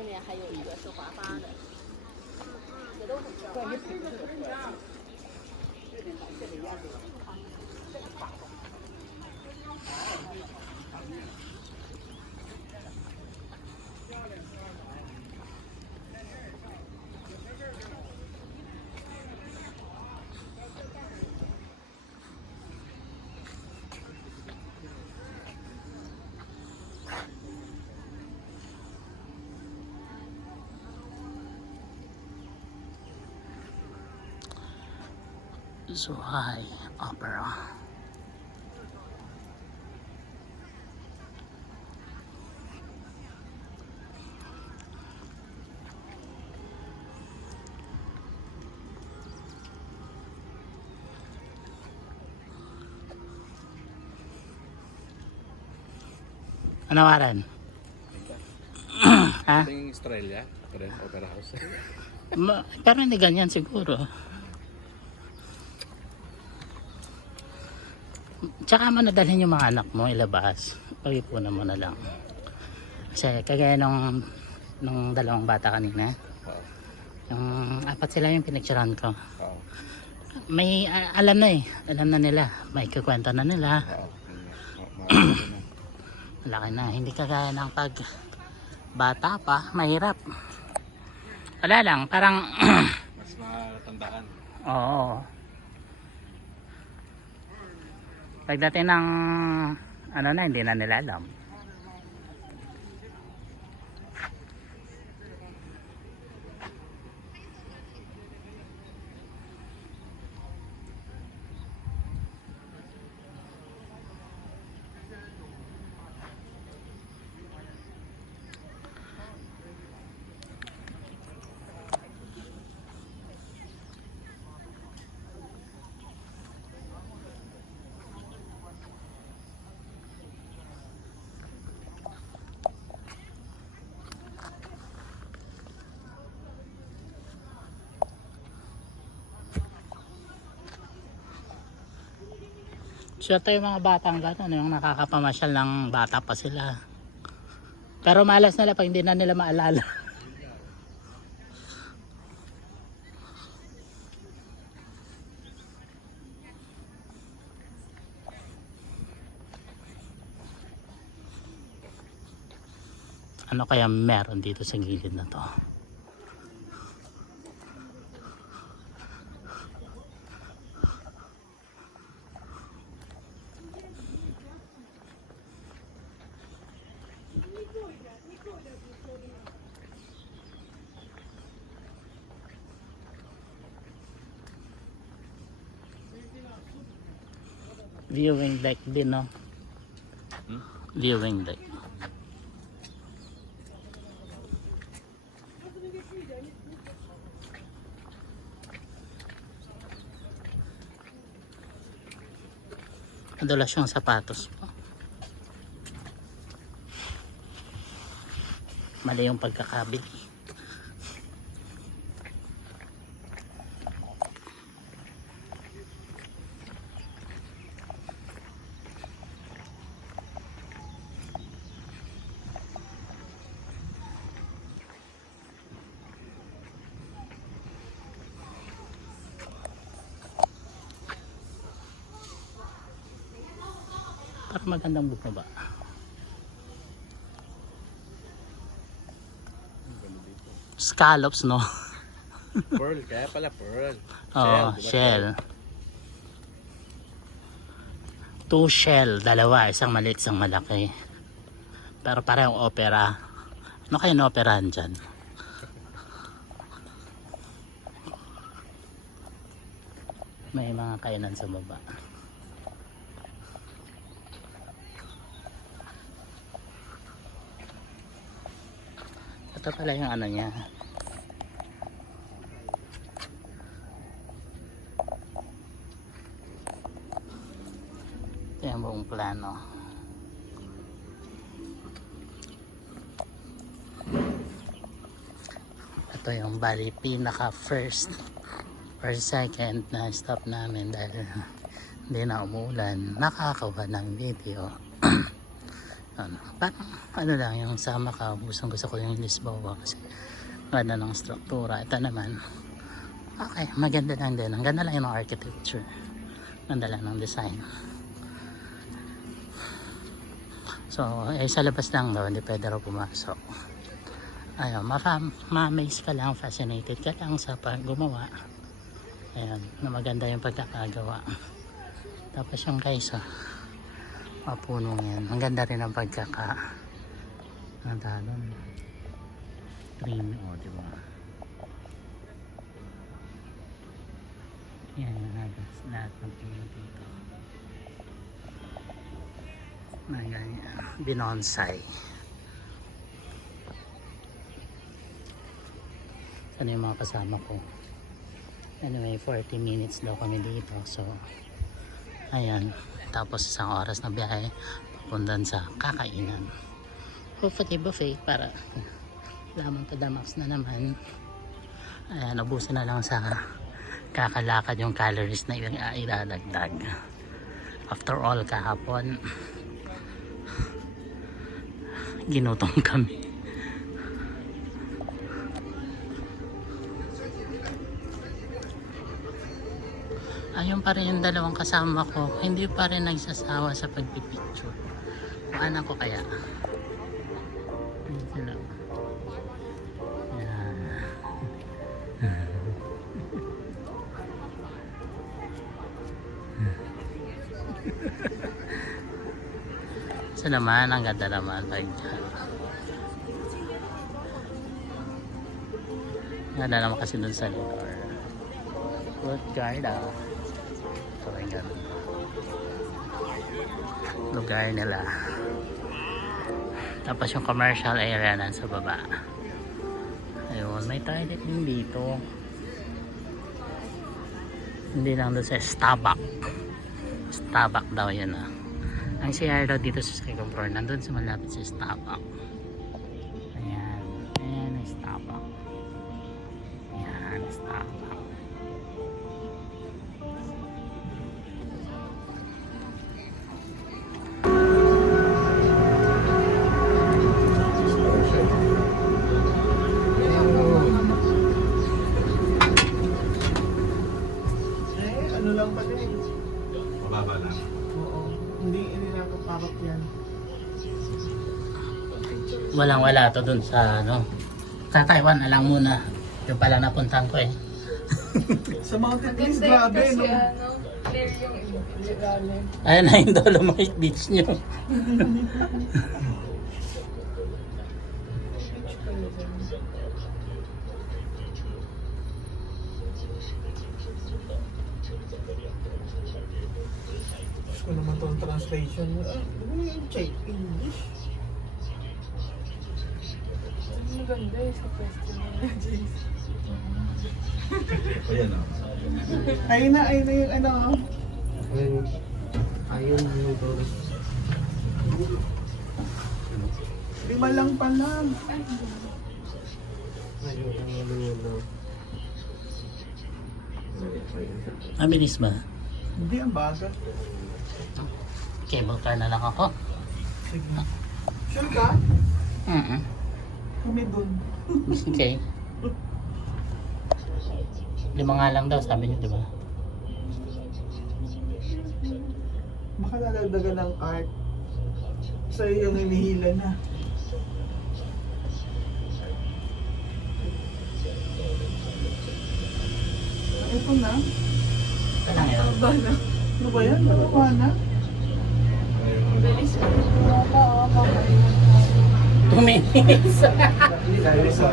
那边还有一个是滑八的，也都很漂亮。Zhuhai Opera. Ano waran? Ha? Ito yung Australia, Opera House. Pero hindi ganyan siguro. Tsaka mo nadalhin yung mga anak mo ilabas. Pag-ipunan mo na lang. Kasi kagaya nung dalawang bata kanina. Oo. Yung apat sila yung pinagtsaran ko. Oo. May alam na eh. Alam na nila. May kukwento na nila. Oo. Malaki na. Hindi kagaya ng pag bata pa. Mahirap. Wala lang. Parang Mas matandaan. oo. Pagdating ng ano na, hindi na nila alam. So ito yung mga batang gano'n, yung nakakapamasyal ng bata pa sila. Pero malas nila pag hindi na nila maalala. Ano kaya meron dito sa gilid na to? Viewing deck din, no? Viewing deck. Madulas yung sapatos mo. Mali yung pagkakabili. Para magandang bumaba. Scallops, no? Pearl, kaya pala pearl. Oh, shell. 2 shell, dalawa, isang maliit, isang malaki. Pero parehong opera. Ano kayo na-operahan dyan? May mga kainan sa baba. Ito pala yung ano niya. yung buong plano. Ito yung bali pinaka first or second na stop namin dahil hindi na umulan. Nakakawa ng video. Parang ano lang yung sama ka. Gusto ko yung Lisboa kasi ganda ng struktura. Ito naman okay, maganda lang din. Ang ganda lang yung architecture. Ganda lang ng design. So, sa labas lang daw, hindi pwede raw pumasok. Ayun, ma-amaze ka lang, fascinated ka lang sa paggumawa. Ayun, na maganda yung pagkakagawa. Tapos yung kaysa, mapunong yan. Ang ganda rin ang ang talon. Green, diba? Yan, lahat ng tingin dito. Na ganyan, binonsai. Ano yung mga kasama ko? Anyway, 40 minutes daw kami dito. So, ayan. Tapos isang oras na biyahe papundan sa kakainan. Hopefully buffet para lamang to the max na naman. Ayan, ubusin na lang sa kakalakad yung calories na ilalagdag. After all, kahapon ginutom kami. Ayun pa rin yung dalawang kasama ko, hindi pa rin nagsasawa sa pagpipicture. Anak ko kaya. Ayun sila. Yan. So naman, ang ganda naman. Ganda naman kasi dun sa lugar. Good garda. So, ayan. Lugar nila. Tapos yung commercial area nasa baba. Ayun, may toilet din dito. Hindi lang doon sa Starbucks. Starbucks daw yan ah. Ang CR daw dito sa second floor, nandun sa malapit sa Starbucks. Ayan. Ayan ang Starbucks. Ayan, Starbucks. Ano lang pala eh. Mababa lang. Oo. Hindi nakapapap yan. Walang wala to dun sa ano. Sa Taiwan na lang muna. Yung pala napuntahan ko eh. Sa Mountain Place, grabe no. Clear yung ilalim. Ayan na yung Dolomite Beach nyo. Gusto ko naman itong translation. Check English. Ang maganda eh sa question nila, Jace. Ayan o. Ayun na yung ano. Ayun yung tourist. 5 lang pala. Ayun ang ano. Mabilis ba? Hindi ang baga. Cable car na lang ako. Sige. Sure ka? Kami dun. Okay. 5 nga lang daw sabi niyo, di ba? Baka lalagdagan ng art. Sa'yo yung hinihila na. Ito na. Ito lang yun. Bala. Ano ba yan? Nakakuha na? Bilis. 2 minutes. Dahil sa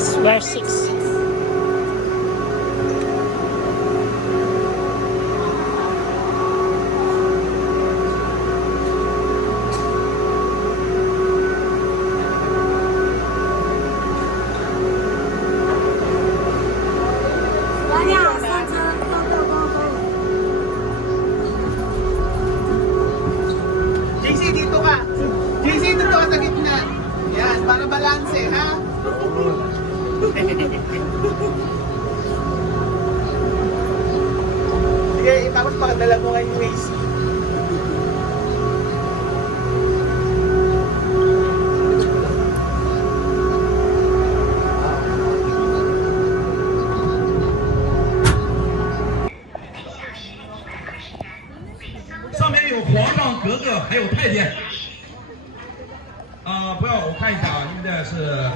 Square 6. eh, ha? Sige, tapos pakadala mo nga yung Waze. 上面有皇上、格格，还有太监。不要，我看一下啊，应该是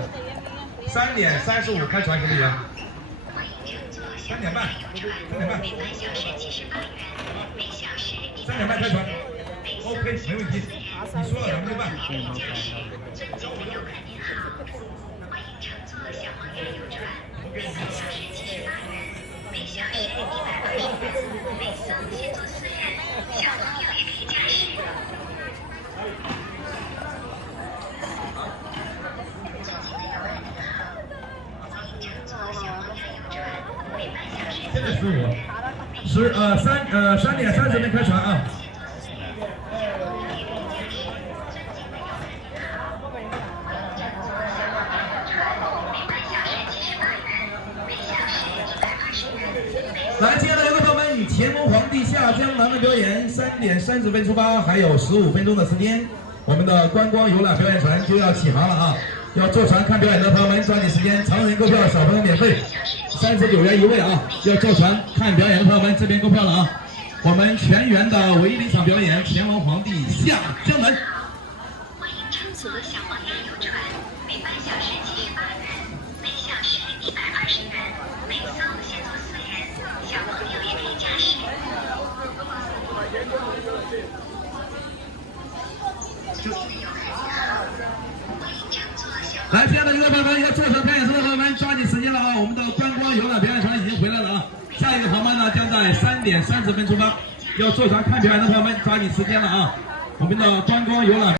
3点35开船，可不可以？3点半，3点半，3点半开船。OK， 没问题。你说了咱们就办。现在15，3点30分开船啊。来，亲爱的游客朋友们，乾隆皇帝下江南的表演3点30分出发，还有15分钟的时间，我们的观光游览表演船就要起航了啊！要坐船看表演的朋友们，抓紧时间，成人购票，小朋友免费，39元一位啊！要坐船看表演的朋友们，这边购票了啊！我们全员的唯一的一场表演，乾隆皇帝下江南。欢迎乘坐小黄鱼游船，每半小时78元，每小时120元，每艘限坐4人，小朋友也可以驾驶。来，亲爱的游客朋友们，要坐船看演出的朋友们，抓紧时间了啊！我们的观光游览表演船已经回来了啊！下一个航班呢，将在3点30分出发。要坐船看表演的朋友们，抓紧时间了啊！我们的观光游览。